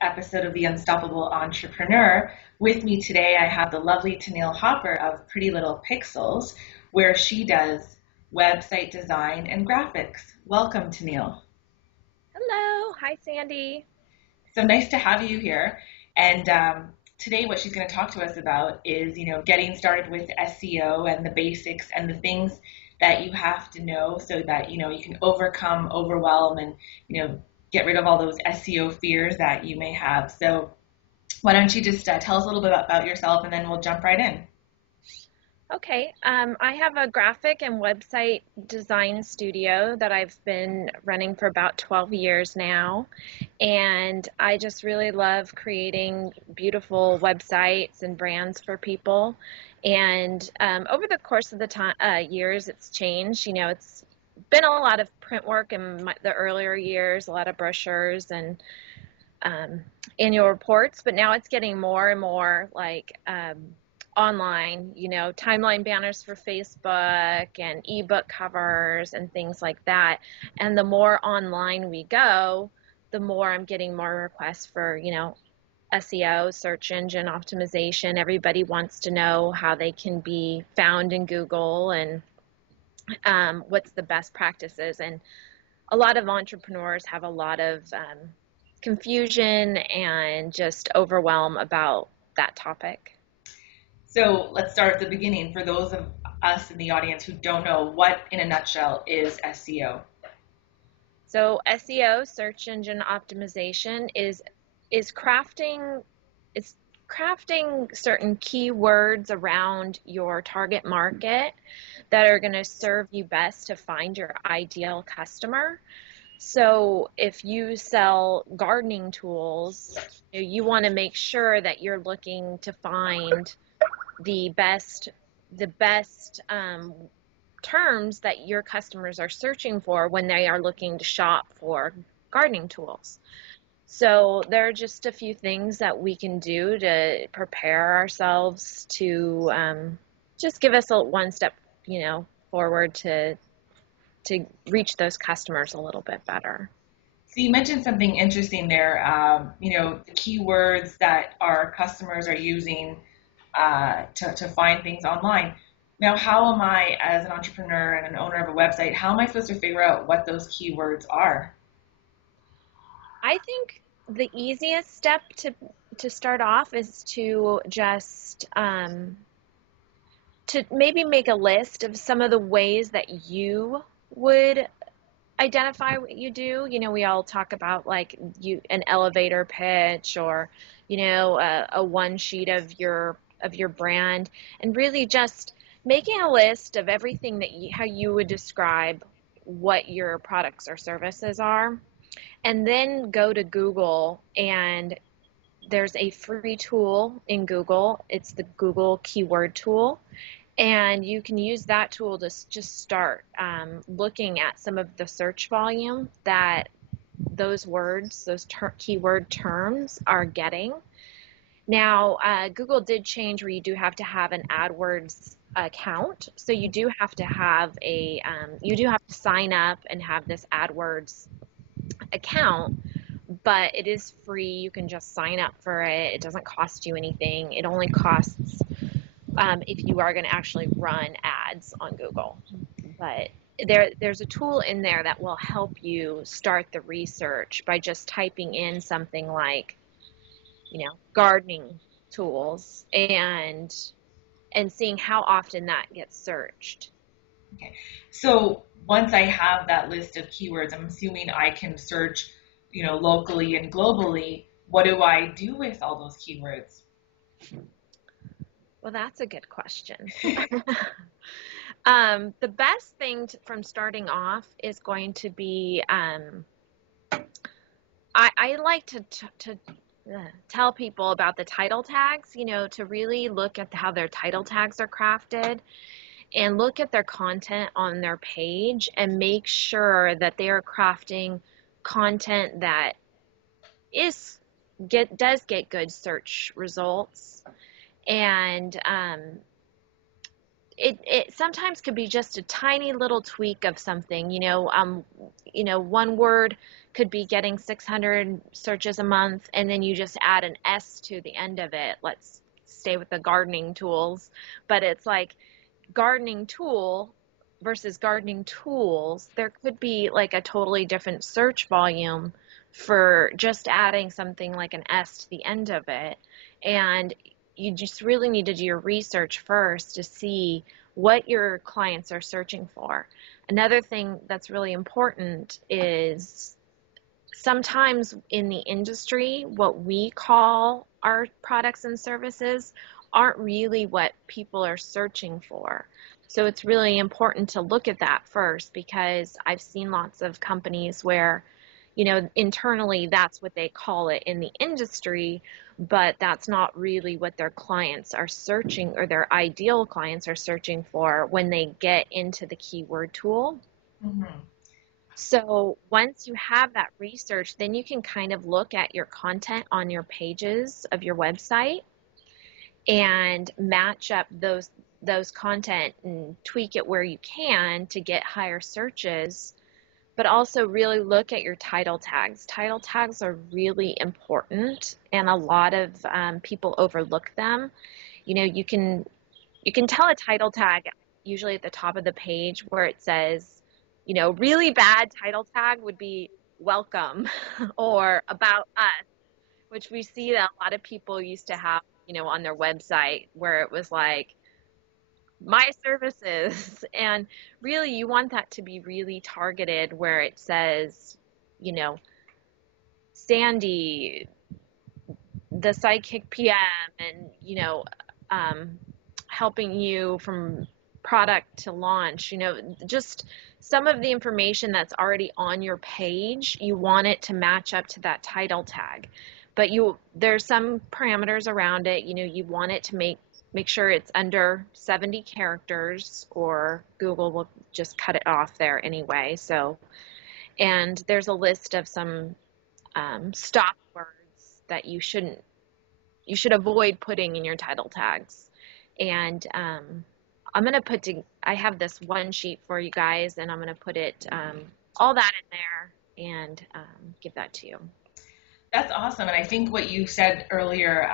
episode of The Unstoppable Entrepreneur. With me today, I have the lovely Tennille Hopper of Pretty Little Pixels, where she does website design and graphics. Welcome, Tennille. Hello. Hi, Sandy. So nice to have you here. And today, what she's going to talk to us about is, getting started with SEO and the basics and the things that you have to know so that, you can overcome overwhelm and, get rid of all those SEO fears that you may have. So why don't you just tell us a little bit about yourself, and then we'll jump right in. Okay. I have a graphic and website design studio that I've been running for about 12 years now. And I just really love creating beautiful websites and brands for people. And over the course of the years, it's changed. It's been a lot of print work in the earlier years, a lot of brochures and annual reports, but now it's getting more and more like online, timeline banners for Facebook and ebook covers and things like that. And the more online we go, the more I'm getting more requests for, SEO, search engine optimization. Everybody wants to know how they can be found in Google and what's the best practices. And a lot of entrepreneurs have a lot of confusion and just overwhelm about that topic. So let's start at the beginning. For those of us in the audience who don't know, what in a nutshell is SEO? So SEO, search engine optimization, is crafting certain keywords around your target market that are going to serve you best to find your ideal customer. So if you sell gardening tools, you want to make sure that you're looking to find the best terms that your customers are searching for when they are looking to shop for gardening tools. So there are just a few things that we can do to prepare ourselves to just give us one step, forward to reach those customers a little bit better. So you mentioned something interesting there, the keywords that our customers are using to find things online. Now, how am I, as an entrepreneur and an owner of a website, how am I supposed to figure out what those keywords are? I think the easiest step to start off is to just to maybe make a list of some of the ways that you would identify what you do. We all talk about like an elevator pitch or, a one sheet of your brand, and really just making a list of everything that how you would describe what your products or services are. And then go to Google, and there's a free tool in Google. It's the Google keyword tool. And you can use that tool to just start looking at some of the search volume that those words, those keyword terms are getting. Now, Google did change where you do have to have an AdWords account. So you do have to have you do have to sign up and have this AdWords account, but it is free. You can just sign up for it. It doesn't cost you anything. It only costs if you are going to actually run ads on Google. But there's a tool in there that will help you start the research by just typing in something like, gardening tools and seeing how often that gets searched. Okay. So once I have that list of keywords, I'm assuming I can search, locally and globally. What do I do with all those keywords? Well, that's a good question. The best thing from starting off is going to be, I like to tell people about the title tags, to really look at how their title tags are crafted and look at their content on their page and make sure that they are crafting content that does get good search results. And it sometimes could be just a tiny little tweak of something, one word could be getting 600 searches a month, and then you just add an S to the end of it. Let's stay with the gardening tools, but it's like gardening tool versus gardening tools. There could be like a totally different search volume for just adding something like an S to the end of it. And you just really need to do your research first to see what your clients are searching for. Another thing that's really important is sometimes in the industry, what we call our products and services aren't really what people are searching for. So it's really important to look at that first, because I've seen lots of companies where, internally that's what they call it in the industry, but that's not really what their clients are searching, or their ideal clients are searching for when they get into the keyword tool. Mm-hmm. So once you have that research, then you can kind of look at your content on your pages of your website and match up those content and tweak it where you can to get higher searches, but also really look at your title tags. Title tags are really important, and a lot of people overlook them. You can tell a title tag usually at the top of the page where it says, really bad title tag would be welcome or about us, which we see that a lot of people used to have, on their website, where it was like, my services. And really, you want that to be really targeted, where it says, Sandy, the Sidekick PM, and, helping you from product to launch, just some of the information that's already on your page, you want it to match up to that title tag. But there's some parameters around it. You want it to make sure it's under 70 characters, or Google will just cut it off there anyway. So, and there's a list of some stop words that you should avoid putting in your title tags. And I have this one sheet for you guys, and I'm going to put it, all that in there, and give that to you. That's awesome. And I think what you said earlier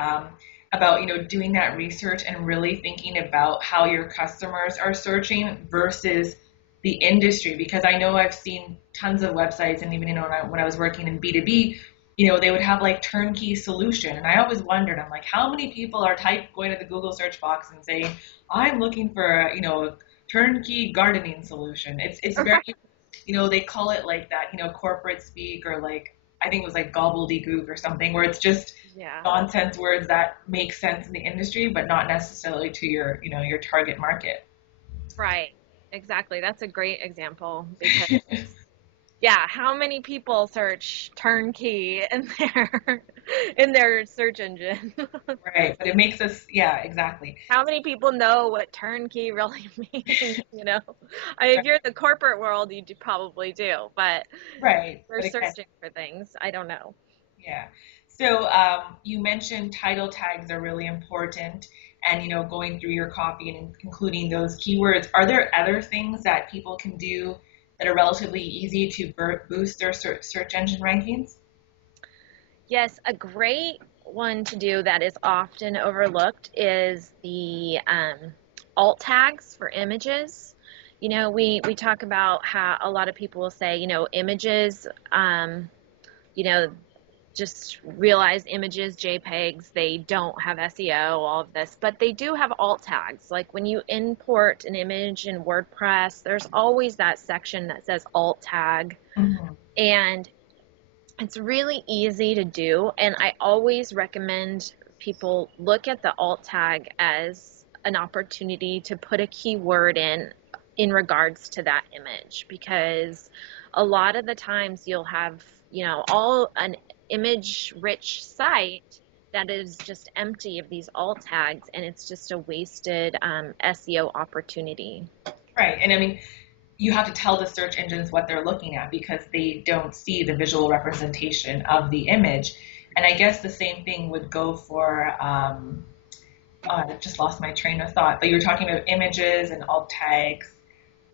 about, doing that research and really thinking about how your customers are searching versus the industry, because I know I've seen tons of websites, and even, when I was working in B2B, they would have like turnkey solution. And I always wondered, I'm like, how many people are going to the Google search box and saying, I'm looking for, a turnkey gardening solution. It's very, they call it like that, corporate speak, or like, I think it was like gobbledygook or something, where it's just nonsense words that make sense in the industry, but not necessarily to your, your target market. Right. Exactly. That's a great example, because yeah, how many people search turnkey in their search engine? Right, but it makes us, yeah, exactly. How many people know what turnkey really means? If you're in the corporate world, you probably do, but right, we're searching for things. I don't know. Yeah. So you mentioned title tags are really important, and going through your copy and including those keywords. Are there other things that people can do that are relatively easy to boost their search engine rankings? Yes, a great one to do that is often overlooked is the alt tags for images. We talk about how a lot of people will say, images, just realize images, JPEGs, they don't have SEO, all of this, but they do have alt tags. Like when you import an image in WordPress, there's always that section that says alt tag. Mm-hmm. And it's really easy to do. And I always recommend people look at the alt tag as an opportunity to put a keyword in regards to that image, because a lot of the times you'll have, all an image-rich site that is just empty of these alt tags, and it's just a wasted SEO opportunity. Right, and I mean, you have to tell the search engines what they're looking at, because they don't see the visual representation of the image. And I guess the same thing would go for I just lost my train of thought, but you were talking about images and alt tags.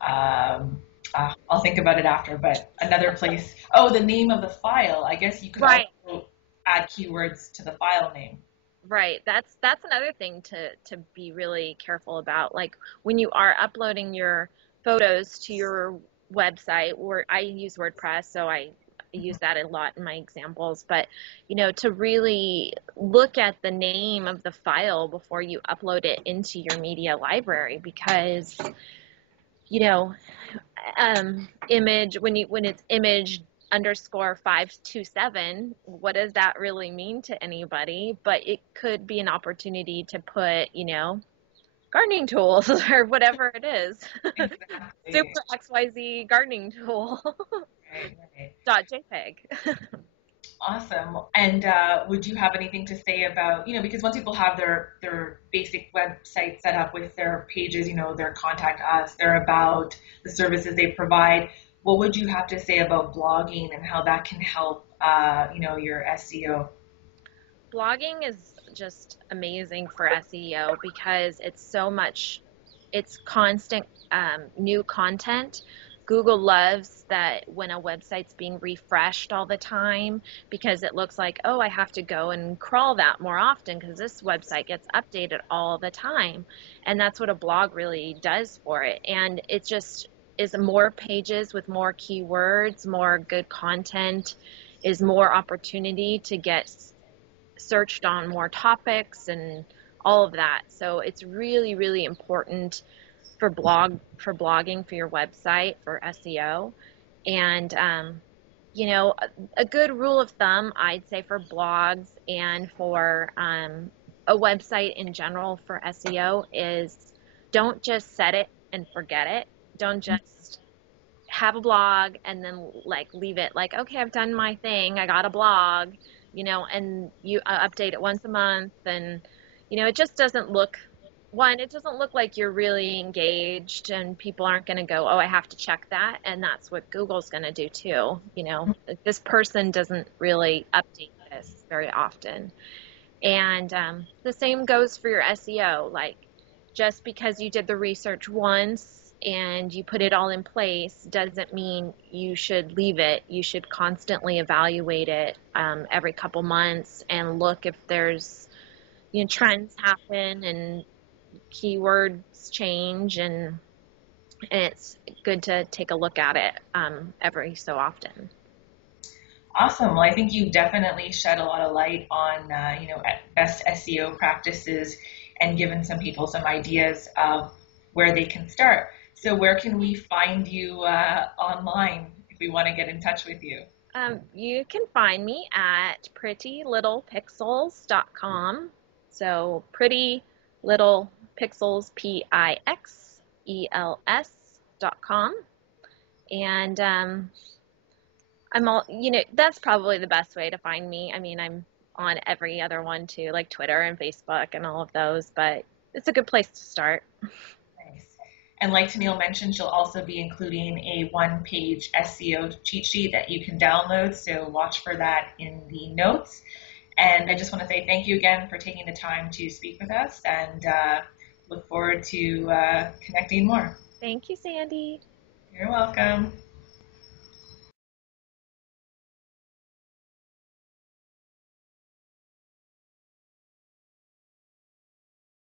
Um, I'll think about it after, but another place. Oh, the name of the file. I guess you could Right. also add keywords to the file name. Right. That's another thing to be really careful about. Like when you are uploading your photos to your website, or I use WordPress, so I use that a lot in my examples, but to really look at the name of the file before you upload it into your media library because you know image when it's image underscore 527, what does that really mean to anybody? But it could be an opportunity to put gardening tools or whatever it is. Exactly. Super XYZ gardening tool. Right, right. dot JPEG. Awesome. And would you have anything to say about, because once people have their basic website set up with their pages, their contact us, their about, the services they provide, what would you have to say about blogging and how that can help, your SEO? Blogging is just amazing for SEO because it's constant new content. Google loves that when a website's being refreshed all the time because it looks like, oh, I have to go and crawl that more often because this website gets updated all the time. And that's what a blog really does for it. And it just is more pages with more keywords, more good content, is more opportunity to get searched on more topics and all of that. So it's really, really important for blogging for your website for SEO. And a good rule of thumb I'd say for blogs and for a website in general for SEO is don't just set it and forget it. Don't just have a blog and then like leave it like, okay, I've done my thing, I got a blog, and you update it once a month. And it just doesn't look one, it doesn't look like you're really engaged, and people aren't going to go, oh, I have to check that. And that's what Google's going to do too. This person doesn't really update this very often. And the same goes for your SEO. Like, just because you did the research once and you put it all in place doesn't mean you should leave it. You should constantly evaluate it every couple months and look if there's trends happen and keywords change, and it's good to take a look at it every so often. Awesome. Well, I think you definitely shed a lot of light on, best SEO practices and given some people some ideas of where they can start. So where can we find you online if we want to get in touch with you? You can find me at prettylittle.pixels.com. So pretty little pixels, pixels.com. And I'm all, that's probably the best way to find me. I mean, I'm on every other one too, like Twitter and Facebook and all of those, but it's a good place to start. Nice. And like Tennille mentioned, she'll also be including a one-page SEO cheat sheet that you can download, so watch for that in the notes. And I just want to say thank you again for taking the time to speak with us, and look forward to connecting more. Thank you, Sandy. You're welcome.